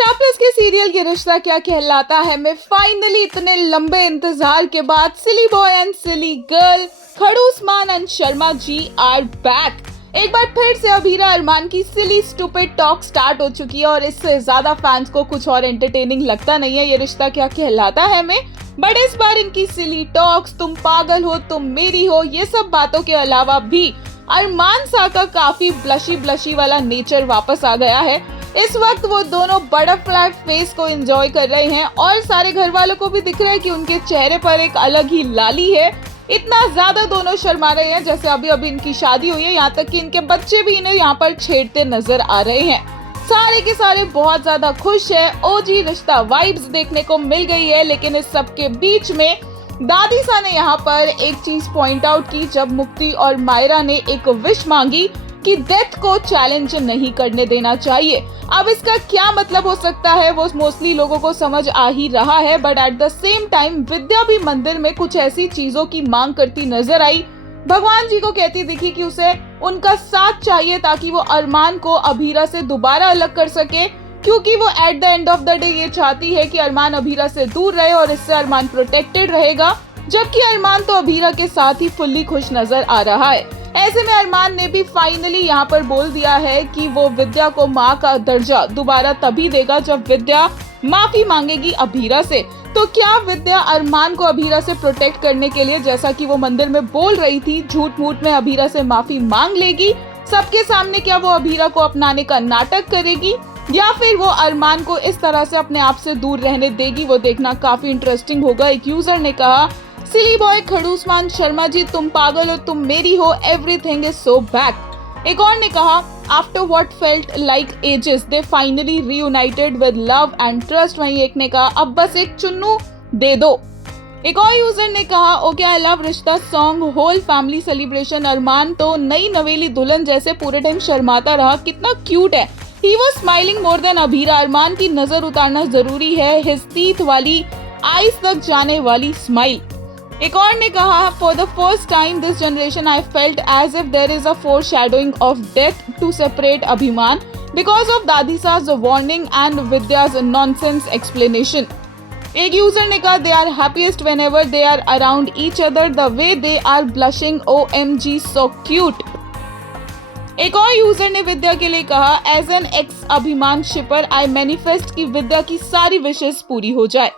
Star plus के serial ये रिश्ता क्या कहलाता है में फाइनली इतने लंबे इंतजार के बाद silly boy and silly girl खड़ूस Maan and Sharma ji are back. एक बार फिर से अभीरा अरमान की सिली स्टूपिड टॉक स्टार्ट हो चुकी है और इससे ज्यादा फैंस को कुछ और एंटरटेनिंग लगता नहीं है ये रिश्ता क्या कहलाता है में। बट इस बार इनकी सिली टॉक्स, तुम पागल हो तुम मेरी हो, ये सब बातों के अलावा भी अरमान सा का काफी ब्लशी वाला नेचर वापस आ गया है। इस वक्त वो दोनों बटरफ्लाई फेस को एंजॉय कर रहे हैं और सारे घर वालों को भी दिख रहा है कि उनके चेहरे पर एक अलग ही लाली है। इतना ज्यादा दोनों शर्मा रहे हैं जैसे अभी इनकी शादी हुई है, यहाँ तक कि इनके बच्चे भी इन्हें यहाँ पर छेड़ते नजर आ रहे हैं। सारे के सारे बहुत ज्यादा खुश है, ओजी रिश्ता वाइब्स देखने को मिल गई है। लेकिन इस सब के बीच में दादी सा ने यहाँ पर एक चीज पॉइंट आउट की जब मुक्ति और मायरा ने एक विश मांगी कि डेथ को चैलेंज नहीं करने देना चाहिए। अब इसका क्या मतलब हो सकता है वो मोस्टली लोगों को समझ आ ही रहा है, but at the same time Vidya भी मंदिर में कुछ ऐसी चीजों की मांग करती नजर आई। भगवान जी को कहती दिखी कि उसे उनका साथ चाहिए ताकि वो अरमान को अभीरा से दोबारा अलग कर सके, क्योंकि वो at the end of the day ये चाहती है कि अरमान अभीरा से दूर रहे और इससे अरमान प्रोटेक्टेड रहेगा, जबकि अरमान तो अभीरा के साथ ही फुल्ली खुश नजर आ रहा है। ऐसे में अरमान ने भी फाइनली यहाँ पर बोल दिया है कि वो विद्या को माँ का दर्जा दोबारा तभी देगा जब विद्या माफी मांगेगी अभीरा से। तो क्या विद्या अरमान को अभीरा से प्रोटेक्ट करने के लिए, जैसा कि वो मंदिर में बोल रही थी, झूठ मूठ में अभीरा से माफी मांग लेगी सबके सामने? क्या वो अभीरा को अपनाने का नाटक करेगी या फिर वो अरमान को इस तरह से अपने आप से दूर रहने देगी? वो देखना काफी इंटरेस्टिंग होगा। एक यूजर ने कहा, सिली बॉय खड़ूसमान शर्मा जी तुम पागल हो तुम मेरी हो, एवरीथिंग इज सो बैक। एक और ने कहा, after what felt like ages they finally reunited with love and trust. वहीं एक ने कहा, अब बस एक चुन्नू दे दो। एक और यूजर ने कहा, ओके आई लव रिश्ता सॉन्ग होल फैमिली सेलिब्रेशन। अरमान तो नई नवेली दुल्हन जैसे पूरे टाइम शर्माता रहा, कितना क्यूट है। He was smiling more than Abhira. Armaan की नजर उतारना जरूरी है, हिज टीथ वाली आईज तक जाने वाली स्माइल। एक और ने कहा, for the first time this generation I felt as if there is a foreshadowing of death to separate Abhimaan because of Dadisa's warning and Vidya's nonsense explanation. एक यूजर ने कहा, they are happiest whenever they are around each other, the way they are blushing OMG so cute. एक और user ने विद्या के लिए कहा, as an x अभिमान शिपर आई मैनिफेस्ट कि विद्या की सारी विशेष पूरी हो जाए।